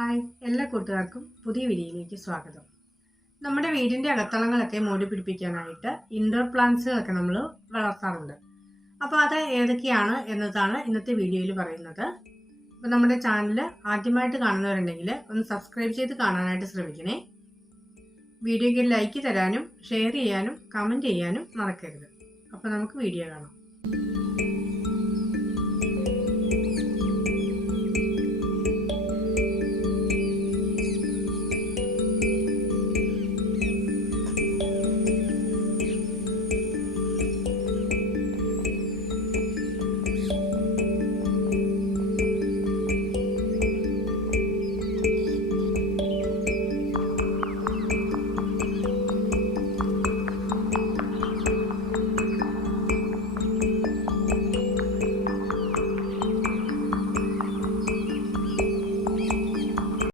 Hi. എല്ലാ കൂട്ടുകാർക്കും പുതിയ വീഡിയോയിലേക്ക് സ്വാഗതം. നമ്മുടെ വീടിന്റെ അകത്തളങ്ങളൊക്കെ മോടി പിടിപ്പിക്കാനായിട്ട് ഇൻഡോർ പ്ലാന്റ്സുകളൊക്കെ നമ്മൾ വളർത്താറുണ്ട്. അപ്പോൾ അത് ഏതൊക്കെയാണ് എന്നതാണ് ഇന്നത്തെ വീഡിയോയിൽ പറയുന്നത്. അപ്പോൾ നമ്മുടെ ചാനൽ ആദ്യമായിട്ട് കാണുന്നവരുണ്ടെങ്കിൽ ഒന്ന് സബ്സ്ക്രൈബ് ചെയ്ത് കാണാനായിട്ട് ശ്രമിക്കണേ. വീഡിയോയ്ക്ക് ലൈക്ക് തരാനും ഷെയർ ചെയ്യാനും കമന്റ് ചെയ്യാനും മറക്കരുത്. അപ്പോൾ നമുക്ക് വീഡിയോ കാണാം.